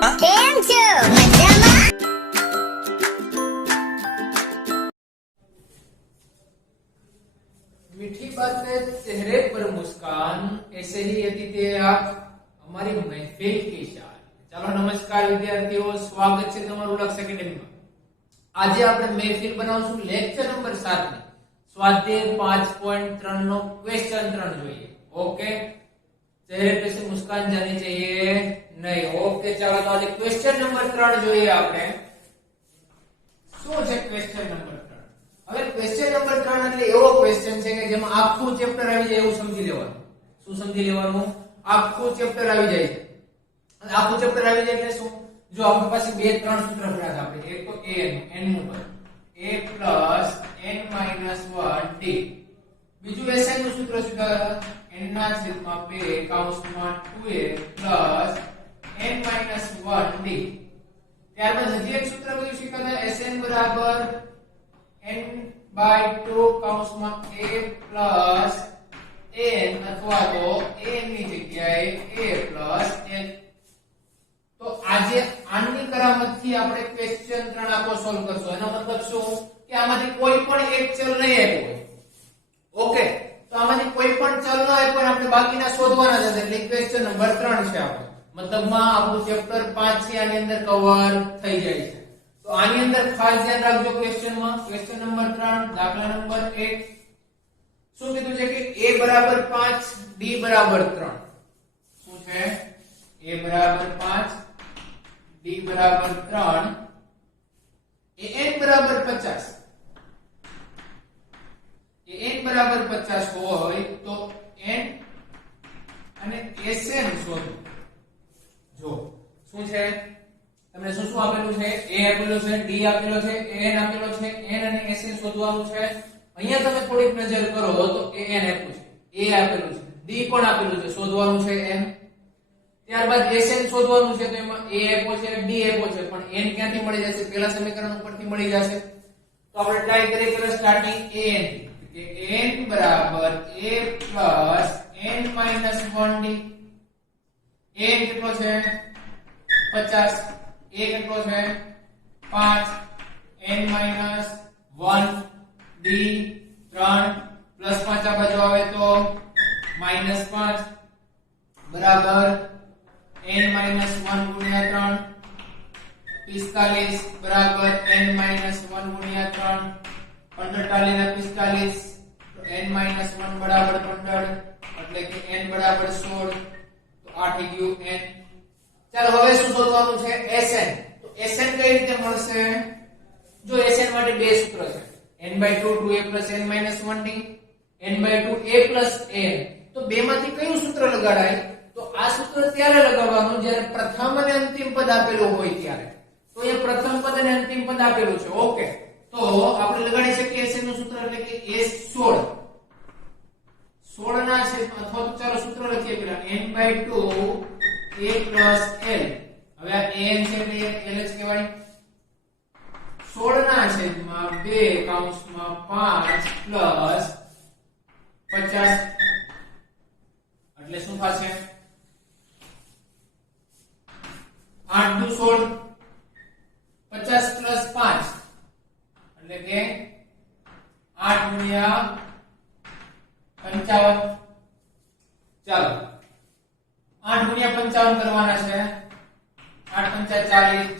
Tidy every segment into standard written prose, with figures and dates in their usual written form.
કેમ છો મજામાં? मीठी बातें चेहरे पर मुस्कान ऐसे ही यदि थे आप हमारी महफिल की शान। चलो नमस्कार विद्यार्थियों, स्वागत છે તમારું લક્ષ એકેડેમીમાં। આજે આપણે મહેફિલ બનાવશું લેક્ચર નંબર 7 ની સ્વાધ્યાય 5.3 નો ક્વેશ્ચન 3 જોઈએ। ઓકે, चेहरे पे से मुस्कान जानी चाहिए नहीं। ओके, चलो तो आज क्वेश्चन नंबर 3 જોઈએ આપણે। શું છે ક્વેશ્ચન નંબર 3? હવે ક્વેશ્ચન નંબર 3 એટલે એવો ક્વેશ્ચન છે કે જેમાં આખું ચેપ્ટર આવી જાય એવું સમજી લેવાનું। શું સમજી લેવાનું? આખું ચેપ્ટર આવી જાય છે। અને આખું ચેપ્ટર આવી જાય એટલે શું? જો આપણી પાસે બે ત્રણ સૂત્ર પડ્યા છે આપણે, એક તો n નું પદ a+n-1d, બીજું sn નું સૂત્ર શું છે? n/2 કૌંસમાં 2a+n-1d। ત્યારબાદ હજી એક સૂત્ર કયું શીખ્યા? sn બરાબર n/2 કૌંસમાં a પ્લસ n અથવા તો n ની જગ્યાએ a પ્લસ n। તો આજે આની કરામતથી આપણે ક્વેશ્ચન 3 આખો સોલ્વ કરશું। એનો મતલબ શું કે આમાંથી કોઈ પણ એક ચલ નહીં આપ્યો હોય। ઓકે, તો આમાંથી કોઈ પણ ચલ ન હોય પણ આપણે બાકીના શોધવાના છે, એટલે ક્વેશ્ચન નંબર 3 છે આપણો। મતલબમાં આપણું ચેપ્ટર 5 છે આની અંદર કવર થઈ જાય છે। તો આની અંદર ખાસ ધ્યાન રાખજો ક્વેશ્ચનમાં। ક્વેશ્ચન નંબર 3 દાખલા નંબર 1 શું કીધું છે કે a બરાબર 5 d બરાબર 3। શું છે? a બરાબર 5 d બરાબર 3 an બરાબર 50। an બરાબર 50 હોય તો n અને sn શોધો। જો શું છે, તમને શું શું આપેલું છે? a આપેલો છે, d આપેલો છે, an આપેલો છે, n અને sn શોધવાનું છે। અહીંયા તમે થોડીક નજર કરો તો an આપ્યું છે, a આપેલું છે, d પણ આપેલું છે, શોધવાનું છે n। ત્યારબાદ sn શોધવાનું છે, તો એમાં a આપ્યો છે, d આપ્યો છે, પણ n ક્યાંથી મળી જશે? પહેલા સમીકરણ ઉપરથી મળી જશે। તો આપણે ટ્રાય કરીએ કે સ્ટાર્ટિંગ an કે n બરાબર a પ્લસ n-1d। n કેટલો છે? 50। a કેટલો છે? 5 n-1 d 3 પ્લસ 5 આ બાજુ આવે તો -5 બરાબર n-1 ગુણ્યા 3 45 બરાબર n-1 ગુણ્યા 3 45 ના 45 તો n-1 બરાબર 15 એટલે કે n બરાબર 16। તો આ થઈ ગયું n। ચાલો હવે શું શોધવાનું છે? sn। તો sn કઈ રીતે મળશે? જો sn માટે બે સૂત્ર છે, n/2 2a + n-1d, n/2 a + n। તો બે માંથી કયું સૂત્ર લગાડાય? તો આ સૂત્ર ત્યારે લગાડવાનું જ્યારે પ્રથમ અને અંતિમ પદ આપેલું હોય ત્યારે। તો એ પ્રથમ પદ અને અંતિમ પદ આપેલું છે। ઓકે, તો આપણે લગાડી શકીએ sn નું સૂત્ર એટલે કે s16 16 ના છેદમાં, અથવા તો ચાલો સૂત્ર લખીએ પેલા n/2 a + l। હવે આ an છે એટલે l જ કહેવાય। 16 ના છેદમાં 2 કૌંસમાં 5 પ્લસ 50 એટલે શું થશે? 8 દુ 16 50 પ્લસ 5 એટલે કે 8 ગુણ્યા 55। ચાલો 8 ગુણ્યા 55 કરવાના છે। 8 × 40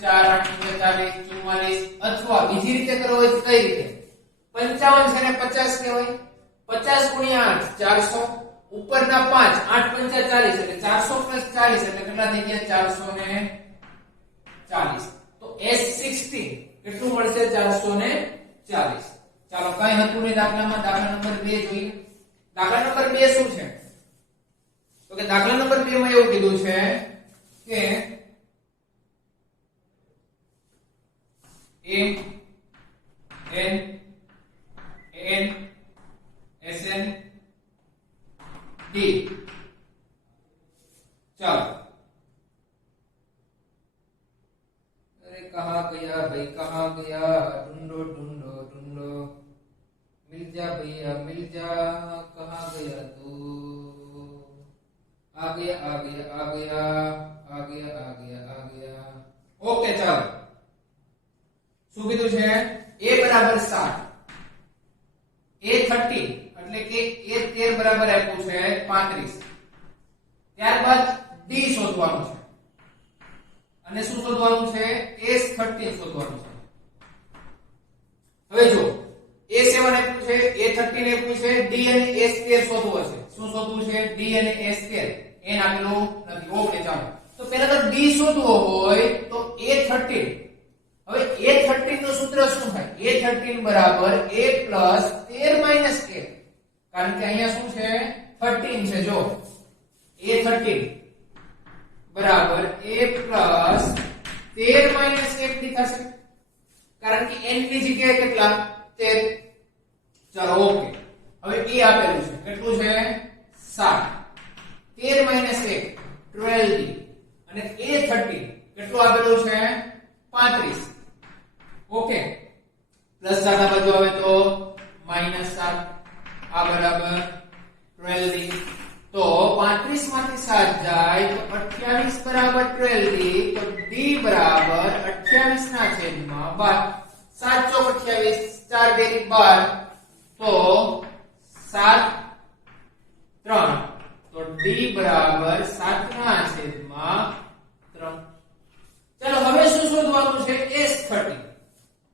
4 8 × 40 44। અથવા બીજી રીતે કરવો હોય તો કઈ રીતે? 55 છે ને 50 કહેવાય। 50 ગુણ્યા 8 400 ઉપરના 5 8 × 40 એટલે 400 + 40 એટલે કેટલા થઈ ગયા? 440। તો s16 કેટલું મળશે? 440। ચાલો કઈ હતું નહીં દાખલામાં। દાખલા નંબર 2 જોઈએ। દાખલા નંબર 2 શું છે? તો કે દાખલા નંબર 2 માં એવું કીધું છે કે a n an sn d। चलो अरे कहाँ गया भाई, कहाँ गया? ढूंढो ढूंढो ढूंढो, मिल जा भैया मिल जा, कहाँ गया तू? आ गया आ गया आ गया आ गया आ गया आ गया। ઓકે ચાલો શું કીધું છે a બરાબર 7 a 30 એટલે કે a 13 બરાબર આપ્યું છે 35 ત્યારબાદ d શોધવાનું છે અને શું શોધવાનું છે s 13 શોધવાનું છે હવે જો a7 આપ્યું છે a13 આપ્યું છે d અને s13 શોધવું છે શું શોધવું છે d અને s13 n આપેલું નથી ઓકે ચાલો તો પહેલા તો d શોધવો હોય તો a13 હવે a13 નું સૂત્ર શું થાય a13 બરાબર a + 13 - 1 કારણ કે અહીંયા શું છે 13 છે જો a13 બરાબર a + 13 - 1 દેખાશે કારણ કે n ની જગ્યાએ કેટલા 13 ચાલો ઓકે હવે a આપેલું છે કેટલું છે 7 13 - 1 12d અને a13 કેટલું આપેલું છે 35 ઓકે પ્લસ 7 આ બાજુ આવે તો -7 આ બરાબર 12d તો 35 માંથી 7 જાય તો 28 બરાબર 12d તો d બરાબર 28 ના છેદમાં 12 7 ચોક 28 4 2 12 તો 7 3 તો d બરાબર 7 ના છેદમાં 3 ચાલો હવે શું શોધવાનું છે s13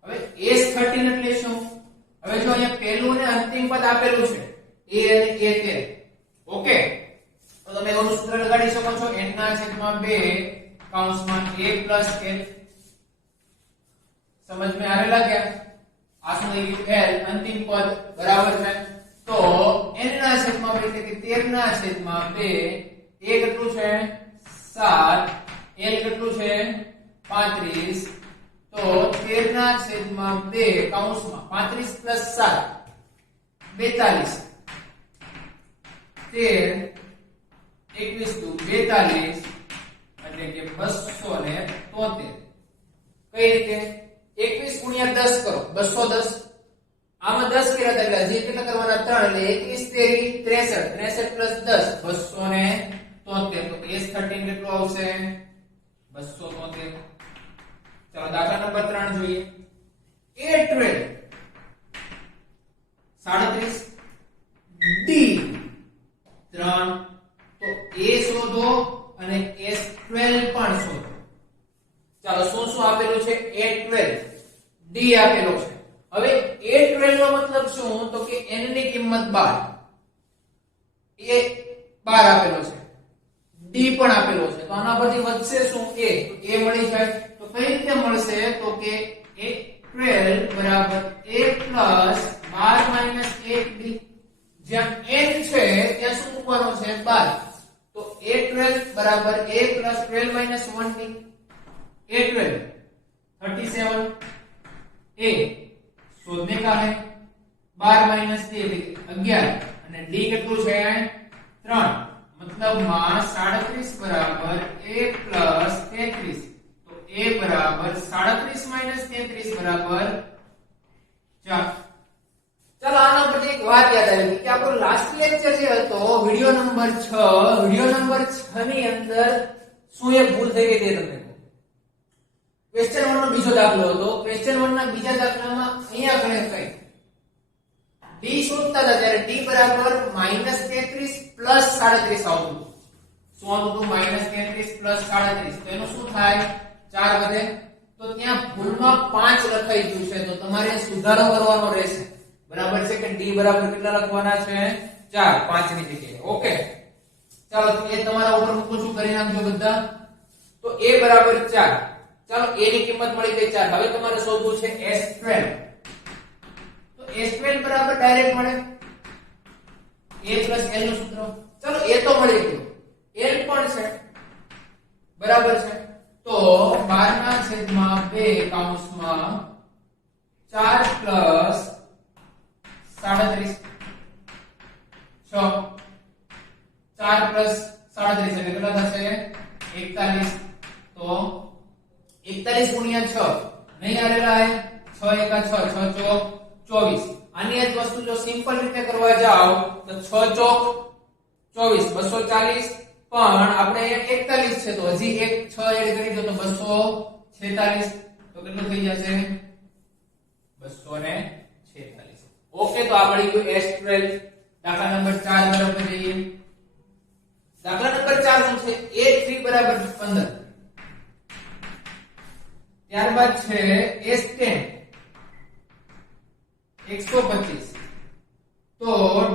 હવે s13 એટલે શું હવે જો અહીંયા પહેલું અને અંતિમ પદ આપેલું છે a અને a13 ઓકે તો તમે એનું સૂત્ર લગાડી શકો છો n ના છેદમાં 2 કૌંસમાં a + n समझ में आ रहा क्या આ શું થઈ ગયું l અંતિમ પદ બરાબર છે તો n ના છેદમાં 2 એટલે કે 13 ના છેદમાં 2 a કેટલું છે 7 l કેટલું છે 35 તો 13 ના છેદમાં 2 કૌંસમાં 35 + 7 42 13 21 દુ 42 એટલે કે 273 કઈ રીતે 21 * 10 કરો 210 આમાં 10 કર્યા હતા એટલે હજી કેટલા કરવાના 3 એટલે 21 * 3 63 + 10 273 તો s13 કેટલું આવશે 273 ચાલો દાખલા નંબર 3 જોઈએ a12 37 d 3 તો a શોધો અને s12 પણ શોધો ચાલો શું શું આપેલું છે a12 d આપેલો છે હવે a12 નો મતલબ શું તો કે n ની કિંમત 12 a 12 આપેલો છે d પણ આપેલો છે તો આના પરથી વધશે શું a મળી જાય તો કઈ રીતે મળશે તો કે a12 બરાબર a + 12 - 1d જ્યાં n છે ત્યાં શું મૂકવાનો છે 12 તો a12 બરાબર a + 12 - 1d a12 37 a शोधने का है 12 - 3 11 અને d કેટલું છે 3 मतलब માં 37 બરાબર a + 33 તો a બરાબર 37 - 33 બરાબર 4 ચાલો આના પરથી એક વાત યાદ આવી કે આપણો લાસ્ટ લેક્ચર જે હતો વિડિયો નંબર 6 ની અંદર શું એક ભૂલ થઈ ગઈ તે તમને ક્વેશ્ચન 1 નો બીજો દાખલો હતો ક્વેશ્ચન 1 ના બીજા દાખલામાં અહીંયા ગણે કઈ d શોધતા હતા ત્યારે d બરાબર -33 + 37 આવતું શું આવતું -33 + 37 તો એનું શું થાય 4 વધે તો ત્યાં ભૂલમાં 5 લખાઈ ગયું છે તો તમારે સુધારો કરવાનો રહેશે બરાબર છે કે d બરાબર કેટલા લખવાના છે 4 5 ની જગ્યાએ ઓકે ચાલો એ તમારા ઉપર મૂકું છું કરી નાખજો બધા તો a બરાબર 4 ચાલો a ની કિંમત મળી ગઈ 4 હવે તમારે શોધવું છે s12 તો s12 બરાબર ડાયરેક્ટ મળે a + l નું સૂત્ર ચાલો a તો મળી ગયું l પણ છે બરાબર છે તો 12/2 કૌંસમાં 4 + 37 6 4 + 37 એટલે કેટલા થશે 41 તો 41 * 6 नहीं आ रहा है 6 * 1 = 6 6 ચોક 24 આની જ વસ્તુ જો સિમ્પલ રીતે કરવા જાવ તો 6 ચોક 24 240 પણ આપણે 41 છે તો હજી એક 6 એડ કરી દો તો 246 46 તો કેટલું થઈ જશે 246. ઓકે તો આ મળી ગયું S12. દાખલા નંબર 4 તરફ જઈએ. દાખલા નંબર 4 શું છે A3 બરાબર 15. ત્યારબાદ છે S10 125. તો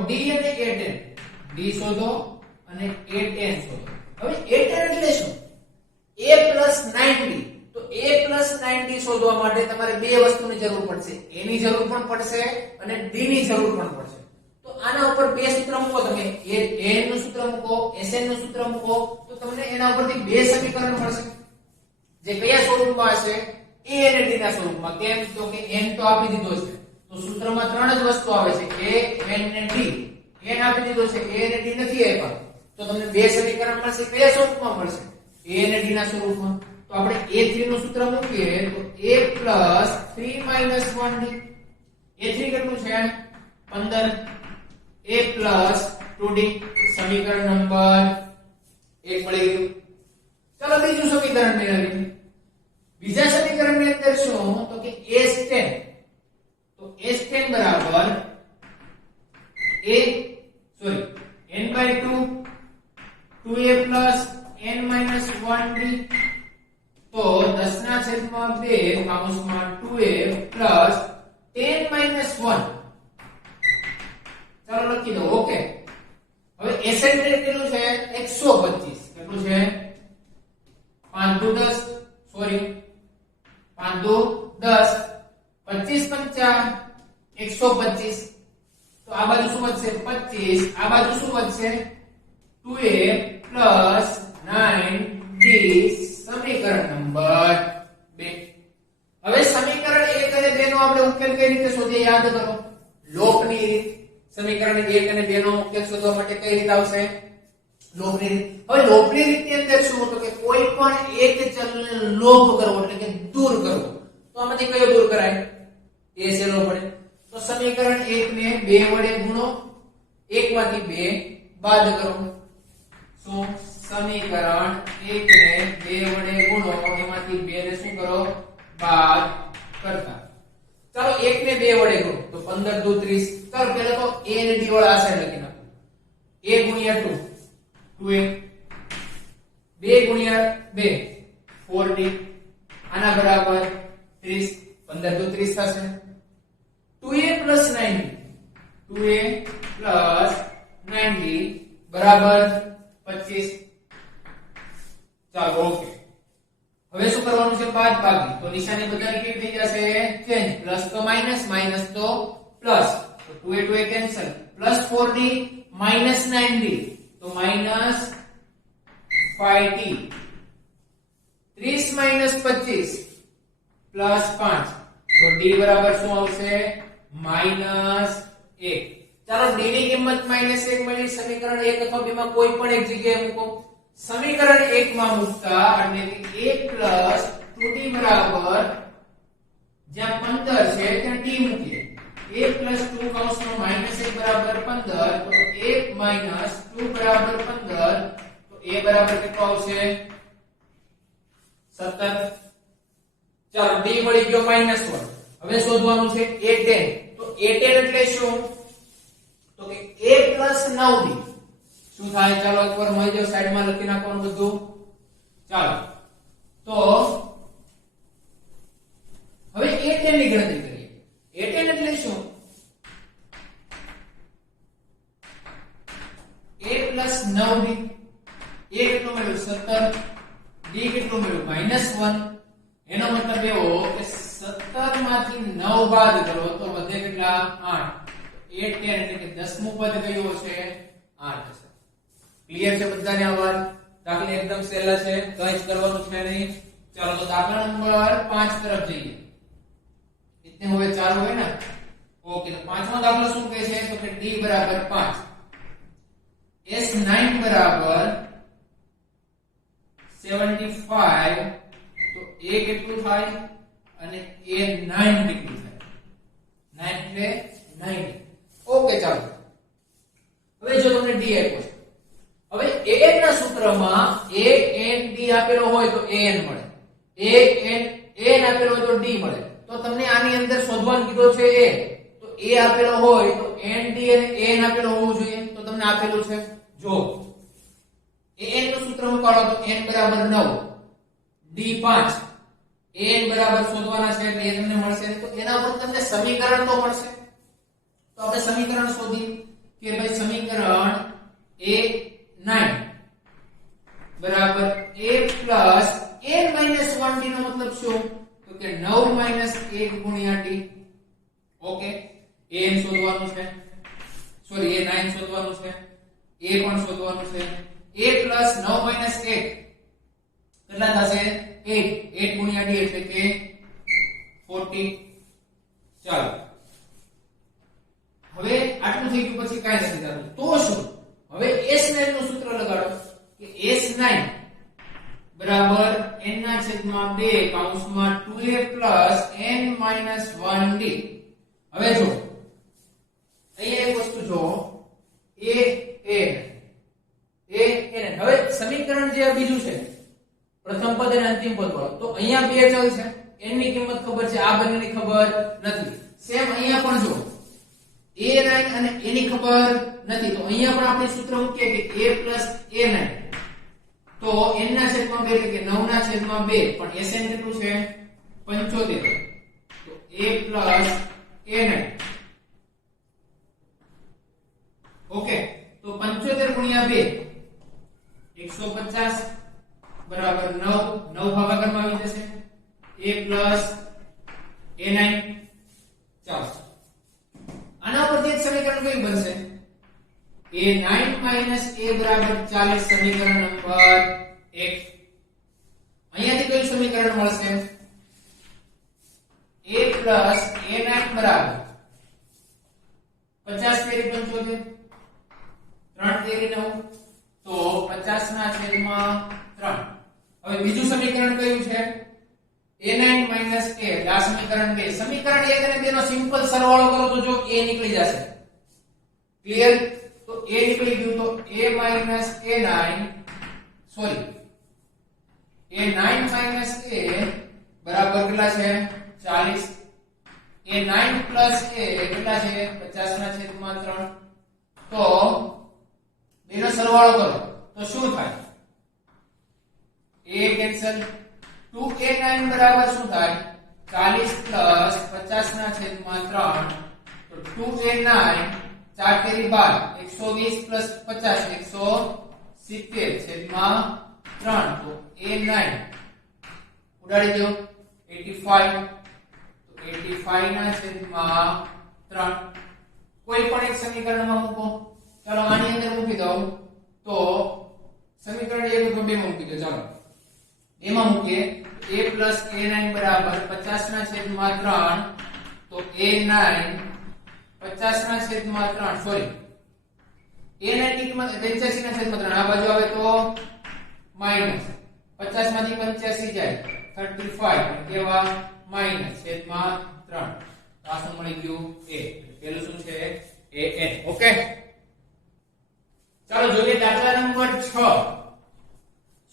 D અને A10 D શોધો અને A10 શોધો. હવે A10 એટલે શું? A plus 90. તો A plus 90 શોધવા માટે તમારે બે વસ્તુની જરૂર પડશે. A ની જરૂર પણ પડશે અને D ની જરૂર પણ પડશે. તો આના ઉપર બે સૂત્ર મૂકો તમે. A નું સૂત્ર મૂકો, SN નું સૂત્ર મૂકો તો તમને એના ઉપરથી બે સમીકરણ મળશે. જે કયા સ્વરૂપમાં હશે? A અને D ના સ્વરૂપમાં. કેમ? તો કે n તો આપી દીધો છે. તો સૂત્રમાં ત્રણ જ વસ્તુ આવે છે A, N અને D. n આપી દીધો છે, A અને D નથી આપ્યા. તો તમને બે સમીકરણ મળશે. કયા સ્વરૂપમાં મળશે? A અને D ના સ્વરૂપમાં. તો આપણે A3 નું સૂત્ર મૂકીએ તો A + 3 - 1D. A3 કેટલું છે? 15. A + 2D. સમીકરણ નંબર 1 મળી ગયું. ચાલો બીજું સમીકરણ મેળવીએ. બીજા સમીકરણની અંદર શું? તો કે S10. તો S10 બરાબર n/2 2A + n - 1D. તો 10/2 કૌંસમાં 2A + 10 - 1. ચાલો લખી દો. ઓકે. હવે SN કેટલું છે? 125. કેટલું છે? 5 દુ 10. સોરી 5 દુ 10. 25 × 5 125. તો આ બાજુ શું વધશે? 25. આ બાજુ શું વધશે? 2A + 9D. સમીકરણ નંબર 2. હવે સમીકરણ 1 અને 2 નો આપણે ઉકેલ કઈ રીતે શોધીએ? યાદ કરો. લોપની રીત. સમીકરણ 1 અને 2 નો ઉકેલ શોધવા માટે કઈ રીત આવશે? લોપની રીત. હવે લોપની રીતની અંદર શું? તો કે કોઈ પણ એક ચલને લોપ કરવો એટલે કે દૂર કરવો. તો આમાંથી કયો દૂર કરાય? એ સહેલો પડે. તો સમીકરણ 1 ને 2 વડે ગુણો, 1 માંથી 2 બાદ કરો. શું? સમીકરણ 1 ને 2 વડે ગુણો, એમાંથી 2 ને શું કરો? બાદ કરતા. ચાલો 1 ને 2 વડે ગુણો તો 15 દુ 30. ચાલો પહેલા તો A અને D વાળા આ સાઈડ લખી નાખો. A * 2 2A. 2 * 2 4D. આના બરાબર 30. 15 દુ 30 થશે. 2A + 9D. 2A + 9D બરાબર 25. ચાલો ઓકે. હવે શું કરવાનું છે? બાદ બાકી. તો નિશાની બધાની કેવી થઈ જશે? ચેન્જ. પ્લસ તો માઈનસ, માઈનસ તો પ્લસ. તો 2A 2A cancel. Plus 4D minus 9D. તો માઈનસ 5D. 30 minus 25 plus 5. તો D બરાબર શું આવશે? -1. ચાલો D ની કિંમત -1 મળી. સમીકરણ 1 અથવા 2 માં કોઈ પણ એક જગ્યાએ મૂકો. સમીકરણ 1 માં મૂકતા એટલે કે A + 2D બરાબર જ્યાં 15 છે ત્યાં D મૂકીએ. A + 2 કૌંસમાં -1 બરાબર 15. તો 1 - 2 બરાબર 15. તો A બરાબર કેટલો આવશે? 17. ચાલો D મળી ગયો -1. હવે શોધવાનું છે A10. તો A10 એટલે શું? તો કે A + 9D. શું થાય? ચાલો એકવાર મળી જાવ. સાઈડમાં લખી નાખવાનું બધું. ચાલો તો હવે A10 ની ગણતરી કરીએ. A10 એટલે શું? A + 9D. A કેટલું મળ્યું? 17. D કેટલું મળ્યું? -1. એનો મતલબ એવો કે 17 માંથી 9 બાદ કરો તો વધે કેટલા? 8. A10 એટલે કે 10મું પદ કયું છે? 8 છે. ક્લિયર છે બધાને આ વાત? દાખલા એકદમ સહેલા છે, કંઈ જ કરવાનું છે નહીં. ચાલો તો દાખલા નંબર 5 તરફ જઈએ. इतने हुए 4 हुए ना. ओके. तो पांचवा दाखला શું કહે છે? તો કે D બરાબર 5. S9 બરાબર 75. તો A કેટલું થાય અને A9 કેટલું થાય? 9 એટલે 90. ઓકે. ચાલો હવે જો તમને D આપ્યો છે. હવે an ના સૂત્રમાં a n d આપેલો હોય તો an મળે. an n આપેલો હોય તો d મળે. તો તમને આની અંદર શોધવાનું કીધો છે a, તો a આપેલો હોય તો n d અને n આપેલો હોવું જોઈએ. તો તમને આપેલું છે જો an નું સૂત્ર મૂકવાનો તો n બરાબર 9, d 5, an બરાબર શોધવાના છે એટલે એ તમને મળશે. તો એના ઉપર તમને સમીકરણ તો મળશે. તો આપણે સમીકરણ શોધીએ કે ભાઈ સમીકરણ a9 બરાબર a plus n minus 1d નો મતલબ શું? તો કે 9 minus 1 ગુણ્યા d. ઓકે, an શોધવાનું છે, સોરી a9 શોધવાનું છે, a પણ શોધવાનું છે. a plus 9 minus 1 કેટલા થશે? 8 ગુણ્યા d એટલે કે 40. ચાલો હવે આટલું થઈ ગયું, પછી કાંઈ નથી થતું. તો શું? હવે s9 નું સૂત્ર લગાડો કે s9 બરાબર n ના છેદમાં 2 કૌંસમાં 2a plus n minus 1d. હવે જો અહીંયા એક વસ્તુ જો a n હવે સમીકરણ જે બીજું છે પ્રથમ પદ અને અંતિમ પદ વાળો, તો અહીંયા બે ચલ છે, n ની કિંમત ખબર છે, આ બંનેની ખબર નથી. સેમ અહીંયા પણ જો a9 અને a ની ખબર નથી, તો અહીંયા પણ આપણે સૂત્ર મૂકીએ કે a plus a9 તો n ના છેદમાં 2 એટલે કે 9 ના છેદમાં 2, પણ sn કેટલું છે? 75. તો a plus a9 ઓકે, તો 75 ગુણ્યા 2 150 બરાબર 9 ભાગાકારમાં આવી જશે. a plus a9 ચાલો આના પરથી એક સમીકરણ કયું બનશે? a9 minus a બરાબર 40 સમીકરણ નંબર 1. અહીંયાથી કયું સમીકરણ મળશે? a plus a9 બરાબર 50 તેરી 75 3 તેરી 9 તો 50 ના છેદમાં 3. હવે બીજું સમીકરણ કયું છે? a9 minus a, આ સમીકરણ 2. સમીકરણ 1 અને 2 નો સિમ્પલ સરવાળો કરો તો જો a નીકળી જશે. ક્લિયર? તો a નીકળી ગયું તો a minus a9 sorry a9 minus a બરાબર કેટલા છે? 40. a9 plus a કેટલા છે? 50 ના છેદમાં 3. તો બેનો સરવાળો કરો તો શું થાય? a કેન્સલ, 2a9 બરાબર શું થાય? 40 plus 50 ના છેદમાં 3. તો 2a9 4 તેરી 12 120 plus 50 170 છેદમાં 3. તો a9 ઉડાડી દો 85. તો 85 ના છેદમાં 3. કોઈ પણ એક સમીકરણમાં મૂકો. ચાલો આની અંદર મૂકી દઉં તો સમીકરણ 1 તો 2 માં મૂકી દો. ચાલો એમાં મૂકીએ a plus a9 બરાબર 50 ના છેદમાં 3. તો a9 50 ના છેદમાં 3 સોરી a9 ની કિંમત 85 ના છેદમાં 3 આ બાજુ આવે તો માઈનસ 50 માંથી 85 જાય 35 કેવા માઈનસ છેદમાં 3. આ શું મળી ગયું? a. પેલું શું છે? an. ઓકે, ચાલો જોઈએ દાખલા નંબર 6.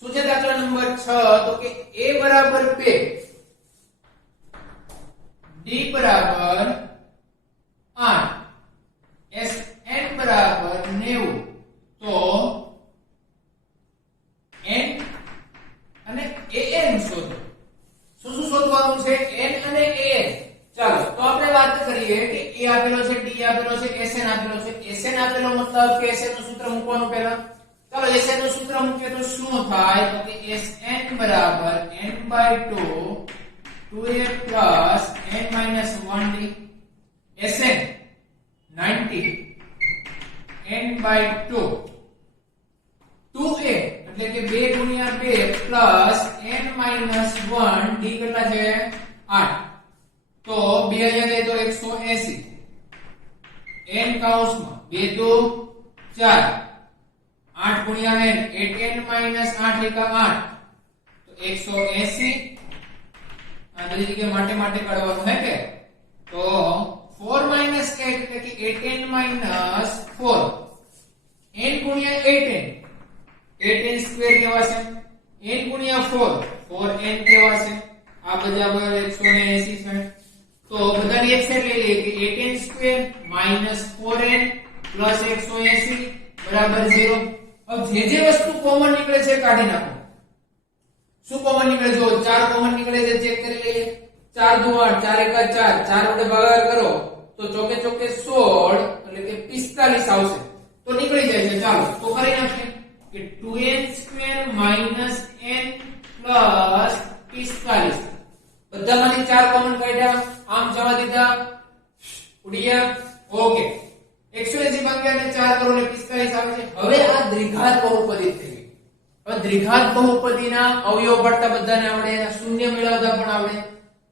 શું છે દાખલા નંબર 6? તો કે a બરાબર 2, d બરાબર 8, sn બરાબર 90. તો n અને an શોધો. શું શોધવાનું છે? n અને an. ચાલો તો આપણે વાત કરીએ કે a આપેલો છે, d આપેલો છે, sn આપેલો છે. sn આપેલો મતલબ કે sn નું સૂત્ર મૂકવાનું પહેલા. ચાલો sn નું સૂત્ર મૂકીએ તો શું થાય? તો કે sn બરાબર n/2 2a plus n minus 1d. sn 90 n/2 2a એટલે કે 2 ગુણ્યા 2 plus n minus 1 d કેટલા છે? 8. તો 2 અહીંયા દે તો 180. n કૌંસમાં 2 તો 4 8 ગુણ્યા n 8n minus 8 એકા 8 તો 180. આ દરેક જગ્યાએ માટે કાઢવાનું હે કે તો 4 minus 8 એટલે કે 8n minus 4 n ગુણ્યા 8n 8n સ્ક્વેર કેવાશે, n ગુણ્યા 4 4n કેવાશે. આ બરાબર 180 છે. તો બધાની એક સાઈડ લઈ લઈએ કે 8n² - 4n + 180 બરાબર 0. હવે જે વસ્તુ કોમન નીકળે છે કાઢી નાખો. શું કોમન નીકળે? જો 4 કોમન નીકળે છે, ચેક કરી લઈએ. 4 દુ 8, 4 એકા 4, 4 વડે ભાગાકાર કરો તો ચોકે ચોકે 16 એટલે કે 45 આવશે. તો નીકળી જાય છે. ચાલો તો કરી નાખીએ કે 2n² - n + 45. બધામાંથી 4 કોમન કાઢ્યા, આમ જવા દીધા, ઉડિયા. ઓકે, 180 ભાગ્યા 4 કરો એટલે 45 આવે છે. હવે આ દ્વિઘાત બહુપદી થઈ ગઈ. હવે દ્વિઘાત બહુપદીના અવયવ પાડતા બધાને આવડે, શૂન્ય મેળવતા પણ આવડે.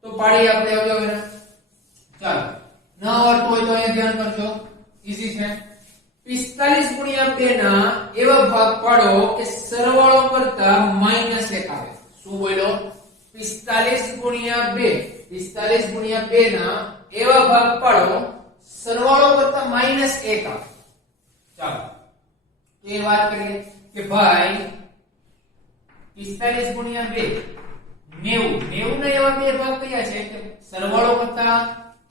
તો પાડીએ આપણે અવયવ એના. ચાલો, ન આવડતું હોય તો અહીંયા ધ્યાન કરજો, ઈઝી છે. 45 ગુણ્યા 2 ના એવા ભાગ પાડો કે સરવાળો કરતા -1 આવે. શું બોલ્યો? 45 ગુણ્યા 2 ના એવા ભાગ પાડો સરવાળો કરતા -1 આવે. ચાલો એ વાત કરીએ કે ભાઈ 45 ગુણ્યા 2 90 ના એવા બે ભાગ કયા છે કે સરવાળો કરતા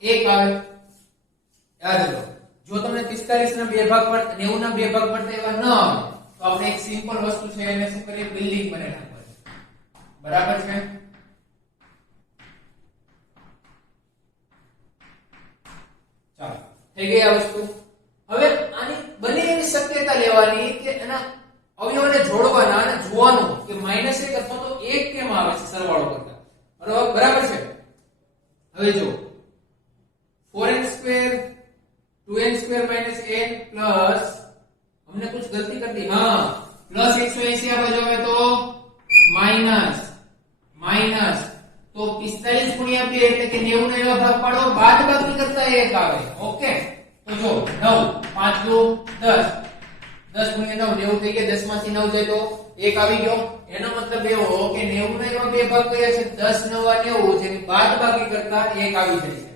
1 આવે. યાદ રાખો, જો તમને 45 ના બે ભાગ પડતા 90 ના બે ભાગ પડતા એવા ન આવે તો આપણે એક સિમ્પલ વસ્તુ છે એને શું કરીએ? બિલ્ડિંગ બનાવી નાખવાની. બરાબર છે? ચાલો થઈ ગઈ આ વસ્તુ. હવે આની બંનેની શક્યતા લેવાની કે એના અવયવોને જોડવાના અને જોવાનું કે -1 અથવા તો 1 કેમ આવે છે સરવાળો કરતા. બરાબર છે? હવે જો 4n² 2n² - n પ્લસ हमने कुछ गलती कर दी. हाँ, प्लस 180 आ बाजू में तो माइनस तो 45 गुणिया 2 એટલે કે 90 નો એવા ભાગ પાડો બાદ બાકી કરતા 1 આવે. ઓકે, તો જો 9 5 દુ 10 10 ગુણ્યા 9 90 થઈ ગયા. 10 માંથી 9 જાય તો 1 આવી ગયો. એનો મતલબ એવો કે 90 ના એવા બે ભાગ કયા છે? 10 9 90 જેની બાદ બાકી કરતા 1 આવી જાય છે.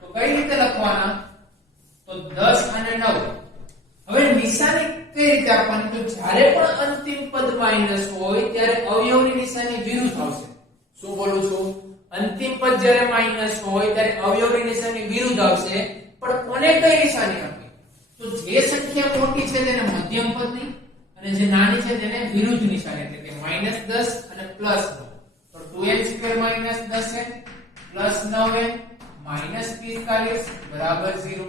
તો કઈ રીતે લખવાના? તો 10 અને 9. હવે નિશાની કઈ રીતે આપવાની? તો જ્યારે પણ અંતિમ પદ માઈનસ હોય ત્યારે અવયવની નિશાની વિરુદ્ધ આવશે. શું બોલું છું? અંતિમ પદ જ્યારે માઈનસ હોય ત્યારે અવયવની નિશાની વિરુદ્ધ આવશે. પણ કોને કઈ નિશાની આપી? તો જે સંખ્યા મોટી છે તેને મધ્યમ પદની અને જે નાની છે તેને વિરુદ્ધ નિશાની, એટલે કે -10 અને +9. તો 2n² - 10n + 9n -45 બરાબર 0.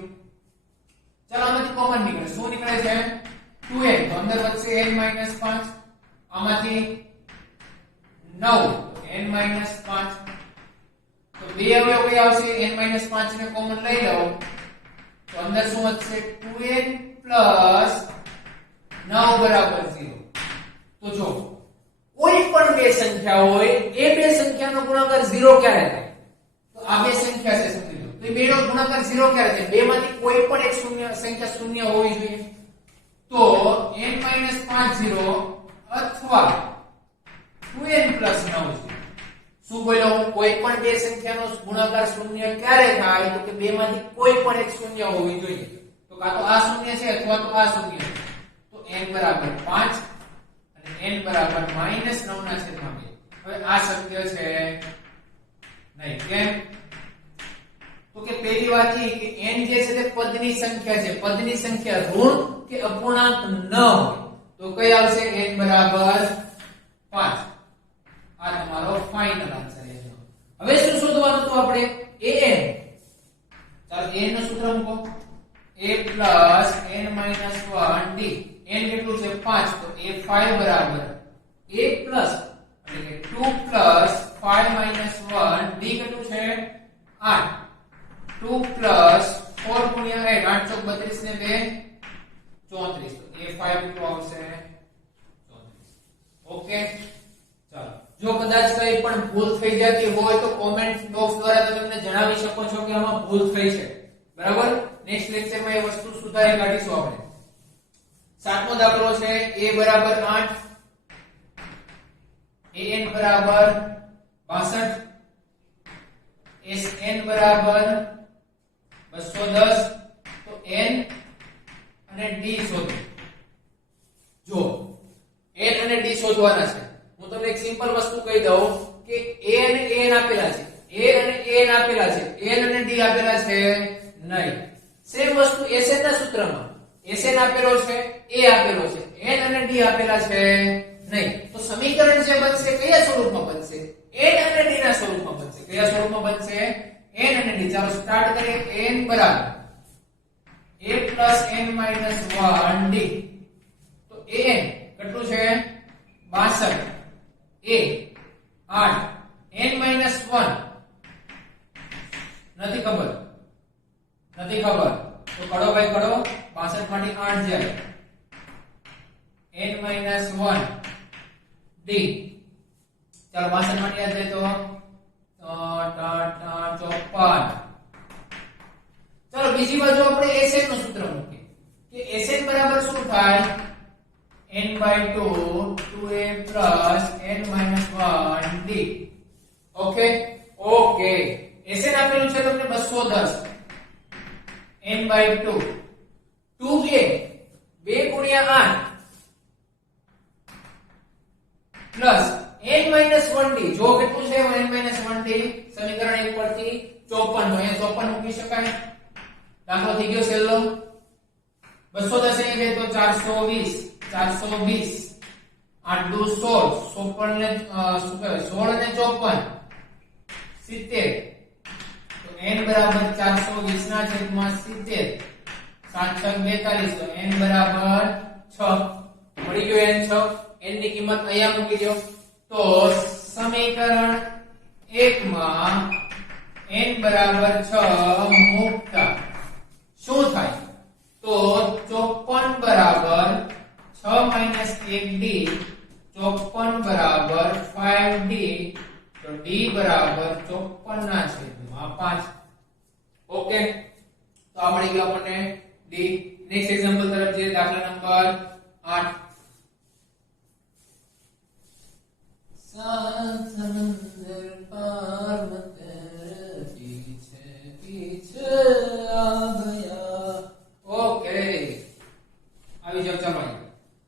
ચાલો આમાંથી કોમન નીકળે. શું નીકળે છે? 2n. તો અંદર વધશે n - 5. આમાંથી 9 n - 5. તો બે અવયવ કઈ આવશે? n - 5 ને કોમન લઈ લો તો અંદર શું વધશે? 2n + 9 બરાબર 0. તો જો કોઈ પણ બે સંખ્યા હોય એ બે સંખ્યાનો ગુણાકાર 0 ક્યારે થાય? તો આ બે સંખ્યા છે સમજી લો. તો એ બેનો ગુણાકાર 0 ક્યારે થાય? બે માંથી કોઈ પણ એક સંખ્યા શૂન્ય હોવી જોઈએ. તો n - 5 0 અથવા 2n + 9 0. શું બોલ્યો હું? કોઈ પણ બે સંખ્યાનો ગુણાકાર શૂન્ય ક્યારે થાય? તો કે બે માંથી કોઈ પણ એક શૂન્ય હોવી જોઈએ. તો કાં તો આ શૂન્ય છે અથવા તો આ શૂન્ય છે. તો n બરાબર 5 અને n બરાબર -9/2. હવે આ શક્ય છે નહીં. કેમ? તો કે પહેલી વાત એ કે n જે છે તે પદની સંખ્યા છે. પદની સંખ્યા ઋણ કે અપૂર્ણાંક ન હોય તો કઈ આવશે? n બરાબર 5. આ તમારો ફાઇનલ આન્સર છે. હવે શું શોધવાનું તો આપણે? an. ચાલો an નું સૂત્ર મૂકો. a + n - 1 d. n કેટલું છે? 5. તો a5 બરાબર a પ્લસ એટલે કે 2 + 5 - 1 d કેટલું છે? 8. 2 + 4 ગુણ્યા 8 8 ચોક 32 ને 2 34. તો a5 કેટલું આવશે? 34. ઓકે, ચાલો જો કદાચ કઈ પણ ભૂલ થઈ જતી હોય તો કોમેન્ટ બોક્સ દ્વારા તમે મને જણાવી શકો છો કે આમાં ભૂલ થઈ છે. બરાબર? નેક્સ્ટ લેક્ચરમાં એ વસ્તુ સુધારી કાઢીશું આપણે. સાતમો દાખલો છે a બરાબર 8 an બરાબર 62 sn બરાબર 210. તો n અને d શોધો. જો n અને d શોધવાના છે. હું તમને એક સિમ્પલ વસ્તુ કહી દઉં કે કે a અને n આપેલા છે, a અને n આપેલા છે, n અને d આપેલા છે નહીં. સેમ વસ્તુ Sn ના સૂત્રમાં Sn આપેલો છે, a આપેલો છે, n અને d આપેલા છે નહીં. તો સમીકરણ જે બનશે કયા સ્વરૂપમાં બનશે? n અને d ના સ્વરૂપમાં બનશે. કયા સ્વરૂપમાં બનશે? n અને d. ચાલો સ્ટાર્ટ કરીએ. n બરાબર a plus n minus 1 d. તો an કેટલું છે? 62. a 8. n minus 1 નથી ખબર. તો કડો ભાઈ કડો. 62 માંથી 8 જાય. n minus 1 d. ચાલો 62 માંથી આ જાય તો 54. ચાલો બીજી બાજુ આપણે Sn નું સૂત્ર મૂકીએ કે Sn બરાબર શું થાય? n/2 2a plus n minus 1 d. Okay. Sn આપેલું છે તમને 210. n/2 2a 2 ગુણ્યા 8 પ્લસ n minus 1d. જો કેટલું છે n minus 1d? સમીકરણ 1 પરથી 54. તો અહીંયા 54 મૂકી શકાય. દાખલો થઈ ગયો છેલ્લો. 210 એટલે તો 420. 8 દુ 16. 56 ને શું કહેવાય? 16 ને 54 70. તો n બરાબર 420 ના છેદમાં 70. 7 6 42. તો n બરાબર 6. મળી ગયો n 6. n ની કિંમત અહીંયા મૂકી દો. તો સમીકરણ 1 માં n બરાબર 6 મૂકતા શું થાય? તો 54 બરાબર 6 minus 1d. 54 બરાબર 5d. તો d બરાબર 54 ના છેદમાં 5. ઓકે. તો આ મળી ગયો આપણને d. નેક્સ્ટ એક્ઝામ્પલ તરફ જઈએ. દાખલા નંબર 8. समंदर पार तेरे पीछे आ गया. ओके. આવી જાવ. ચાલો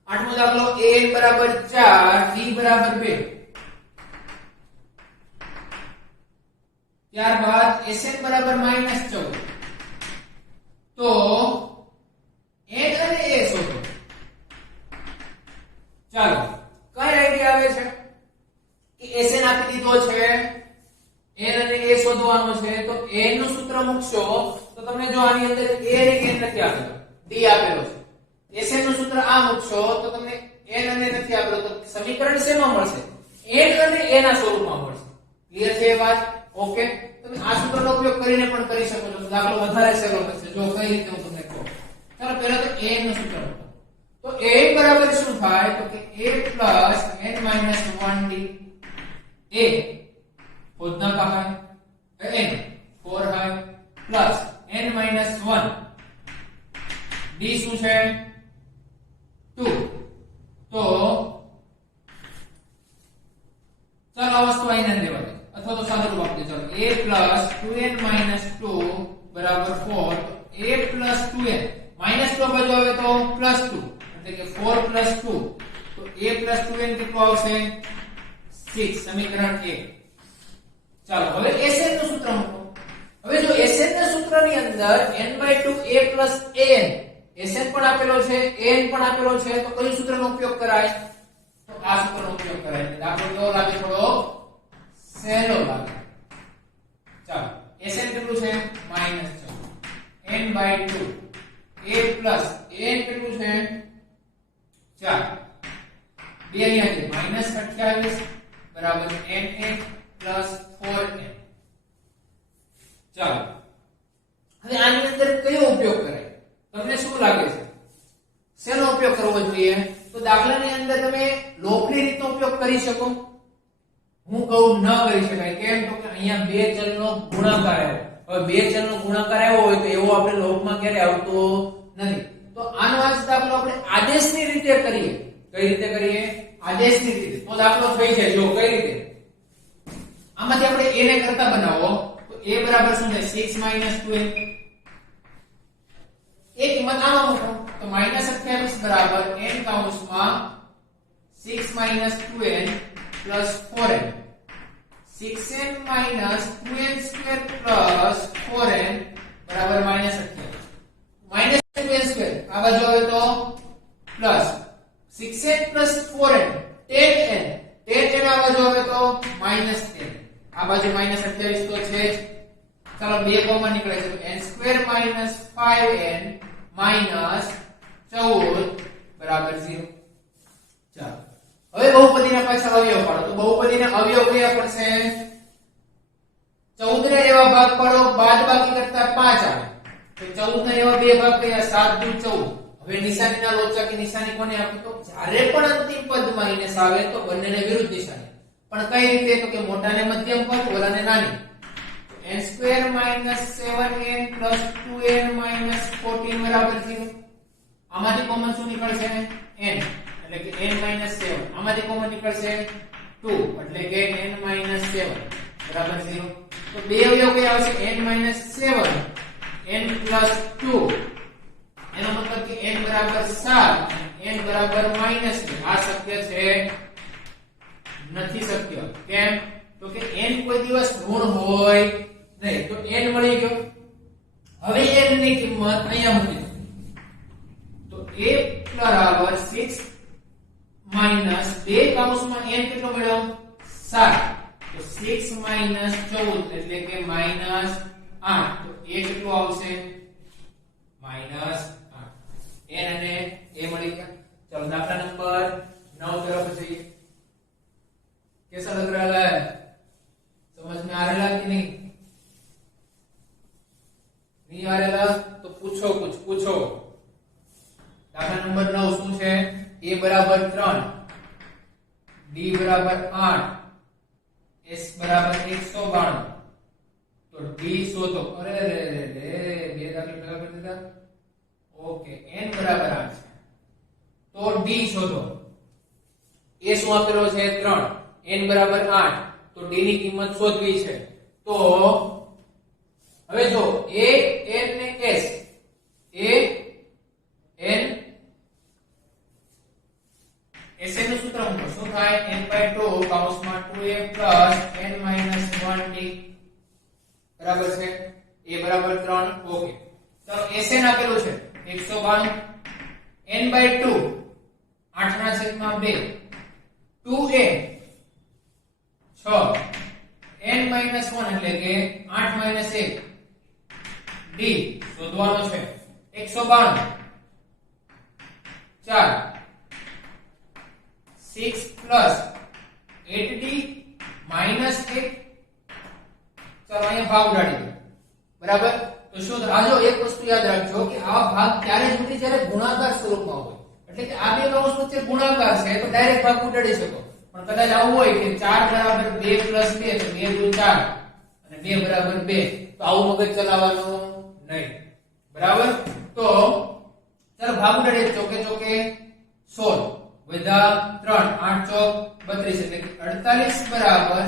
આઠમો દાખલો. a બરાબર 4 d બરાબર 2. ત્યારબાદ Sn બરાબર -14. તો n અને a શોધો. ચાલો કઈ આઈડિયા આવે છે કે Sn આપી દીધો છે, n અને a શોધવાનો છે. તો n નું સૂત્ર મૂકશો તો તમને જો આની અંદર a અને n નથી આપેલો, d આપેલો છે. Sn નું સૂત્ર આ મૂકશો તો તમને n અને નથી આપેલો. તો સમીકરણ શેમાં મળશે? n અને a ના સ્વરૂપમાં મળશે. ક્લિયર છે વાત? ઓકે. તમે આ સૂત્રનો ઉપયોગ કરીને પણ કરી શકો છો. દાખલો વધારે સહેલો થશે. જો કઈ રીતે હું તમને કહું. ચાલો પહેલા તો a નું સૂત્ર મૂકો. તો a બરાબર શું થાય? તો કે a plus n minus 1d. a खोजना कहा है? n 4 है प्लस n minus 1 d શું છે? 2. તો ચાલો આ વસ્તુ અહીં લેવા દે અથવા તો સાદું રૂપ આપીએ. ચાલો a plus 2n minus 2 બરાબર 4. તો a plus 2n minus 2 બાજુ આવે તો plus 2 એટલે કે 4 plus 2. તો a plus 2n કેટલું આવશે? 6. સમીકરણ 1. ચાલો હવે Sn નું સૂત્ર મૂકો. હવે જો Sn ના સૂત્રની અંદર n/2 a plus an. Sn પણ આપેલો છે, an પણ આપેલો છે. તો કયું સૂત્રનો ઉપયોગ કરાય? તો આ સૂત્રનો ઉપયોગ કરાય. દાખલો કેવો લાગે? થોડો સહેલો લાગે. ચાલો Sn કેટલું છે? -6. n/2 a plus an કેટલું છે? 4. બે અહીંયા છે -28 બરાબર n8 plus 4n. ચાલો હવે આની અંદર કયો ઉપયોગ કરાય? તમને શું લાગે છે? શેનો ઉપયોગ કરવો જોઈએ? તો દાખલાની અંદર તમે લોપની રીતનો ઉપયોગ કરી શકો. હું કહું ન કરી શકાય. કેમ? તો કે અહીંયા બે ચલનો ગુણાકાર આવ્યો. હવે બે ચલનો ગુણાકાર આવ્યો હોય તો એવો આપણે લોપમાં ક્યારે આવતો નથી. તો આનો આ દાખલો આપણે આદેશની રીતે કરીએ. કઈ રીતે કરીએ? આદેશની રીતે. તો દાખલો થઈ જાય. જો કઈ રીતે? આમાંથી આપણે a ને કરતા બનાવો. તો a બરાબર શું છે? 6 minus 2n. એ કિંમત આમાં મૂકો તો -28 બરાબર n કૌંસમાં 6 minus 2n plus 4n. 6n minus 2n square plus 4n બરાબર minus 28 minus 2n square આ બાજુ આવે તો plus 6n plus 4n 10n 10n આ બાજુ આવે તો minus 10 આ બાજુ minus 28 તો છે જ ચાલો બે કોમન નીકળે છે તો n square minus 5n minus 14 બરાબર 0 ચાલો હવે બહુપદીના પાછા અવયવ પાડો તો બહુપદીના અવયવ કયા પડશે 14 ના એવા ભાગ પાડો બાદબાકી કરતા 5 આવે તો 14 ના એવા બે ભાગ કયા 7 * 14 હવે નિશાનીના લોચા કે નિશાની કોને આપી તો જ્યારે પણ અંતિમ પદમાં માઈનસ આવે તો બંનેને વિરુદ્ધ નિશાની પણ કઈ રીતે તો કે મોટાને મધ્યમ પદ ઓલાને નાની n square minus 7n plus 2n minus 14 બરાબર 0 આમાંથી કોમન શું નીકળશે n એટલે કે n minus 7 આમાંથી કોમન નીકળશે 2 એટલે કે n minus 7 બરાબર 0 તો બે અવયવ કયા આવશે n minus 7 n plus 2 એનો મતલબ કે n બરાબર 7 n બરાબર minus 2 આ શક્ય છે નથી શક્ય કેમ તો કે n કોઈ દિવસ ઋણ હોય નહીં તો n મળી ગયો હવે n ની કિંમત અહીંયા મૂકી તો a બરાબર 6 minus 2 કૌંસમાં n કેટલો મળ્યો 7 તો 6 minus 14 એટલે કે minus 8 તો a કેટલો આવશે minus 8 n અને a મળી ગયા चलो दाखला नंबर 9 तरफ चाहिए कैसा लग रहा है समझ में आ रहा कि नहीं आ रहा तो पूछो कुछ पूछो दाखला नंबर 9 શું છે a બરાબર 3 d બરાબર 8 s બરાબર 192 તો d શોધો અરે રે રે રે બે દાખલા ભેગા કરી દીધા ઓકે n બરાબર 8 છે તો d શોધો a શું આપેલો છે 3 n બરાબર 8 તો d ની કિંમત શોધવી છે તો હવે જો a n ને s a n sn નું સૂત્ર મૂકો શું થાય n/2 કૌંસમાં 2a n - 1d બરાબર છે a બરાબર 3 ઓકે ચાલો sn આપેલું છે 192 n/2 8/2 2a 6 n - 1 એટલે કે 8 - 1 d શોધવાનો છે 192 4 6 plus 8d minus 1 ચાલો અહીંયા ભાગ ઉડાડી દો બરાબર તો શું આજો એક વસ્તુ યાદ રાખજો કે આ ભાગ ત્યારે જ ઉડી જ્યારે ગુણાકાર સ્વરૂપમાં હોય એટલે કે આ બે કૌંસ વચ્ચે ગુણાકાર છે તો ડાયરેક્ટ ભાગ ઉડાડી શકો પણ કદાચ આવું હોય કે 4 બરાબર 2 plus 2 તો 2 * 4 અને 2 બરાબર 2 તો આવું મગજ ચલાવવાનું નહીં બરાબર તો ચાલો ભાગ ઉડાડીએ ચોકે ચોકે 16 વધા 3 8 ચોક 32 એટલે કે 48 બરાબર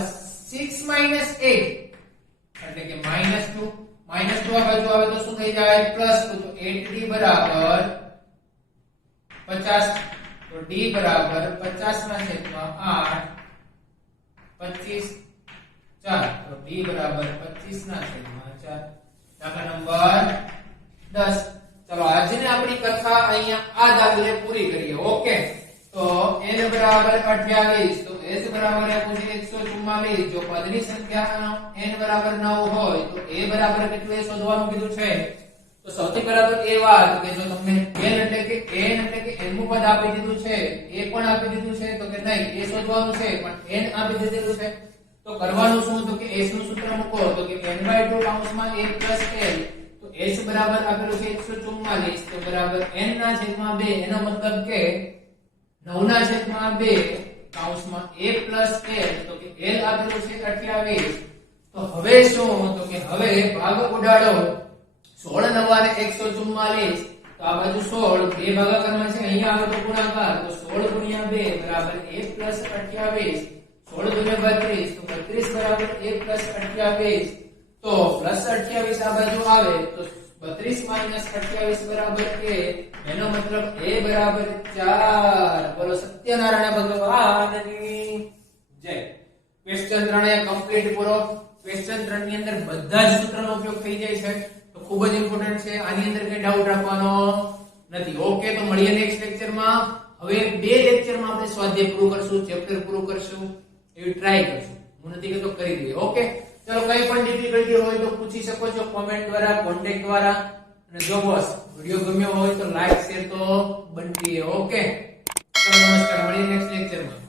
6 minus 8 એટલે કે -2 -2 આ બાજુ આવે તો શું થઈ જાય +2 તો 8d બરાબર 50 તો d બરાબર 50/8 25 4 તો d બરાબર 25/4 દાખલા નંબર 10 ચલો આજની આપણી કથા અહીંયા આ દાખલે પૂરી કરીએ ઓકે તો n બરાબર 28 તો s બરાબર આપ્યું છે 144 જો પદની સંખ્યા n બરાબર 9 હોય તો a બરાબર કેટલું એ શોધવાનું કીધું છે તો સૌથી પહેલા તો એ વાત કે જો તમને n એટલે કે n નું પદ આપી દીધું છે a પણ આપી દીધું છે તો કે નહીં એ શોધવાનું છે પણ n આપી દીધું છે તો કરવાનું શું તો કે s નું સૂત્ર મૂકો તો કે n/2 કૌંસમાં a l તો s બરાબર આપેલું છે 144 તો બરાબર n ના છેદમાં 2 એનો મતલબ કે 9 ના છેદમાં 2 કૌંસમાં a l તો કે l આપેલું છે 28 તો હવે શું તો કે હવે ભાગ ઉડાડો 16 * 9 = 144 તો આ બાજુ 16 બે ભાગાકારમાં છે અહીંયા આવે તો ગુણાકાર તો 16 * 2 બરાબર a + 28 16 * 2 32 તો 32 બરાબર a + 28 તો +28 આ બાજુ આવે તો 32 - 28 બરાબર a એનો મતલબ a બરાબર 4 બોલો સત્યનારાયણ ભગવાનની જય ક્વેશ્ચન 3 એ કમ્પ્લીટ પૂરો. ક્વેશ્ચન 3 ની અંદર બધા જ સૂત્રનો ઉપયોગ થઈ જાય છે, તો ખૂબ જ ઇમ્પોર્ટન્ટ છે. આની અંદર કઈ ડાઉટ રાખવાનો નથી. ઓકે, તો મળીએ નેક્સ્ટ લેક્ચરમાં. હવે 2 લેક્ચરમાં આપણે સ્વાધ્યાય પૂરું કરશું, ચેપ્ટર પૂરું કરશું, એવી ટ્રાય કરશું. હું નથી કહેતો કરી દઈએ. ઓકે, ચલો કઈ પણ ડિફિકલ્ટી હોય તો પૂછી શકો છો કોમેન્ટ દ્વારા, કોન્ટેક્ટ દ્વારા. અને જો બોસ વિડિયો ગમ્યો હોય તો લાઈક શેર તો બનતી. ઓકે, ચલો નમસ્કાર, મળીએ નેક્સ્ટ લેક્ચરમાં.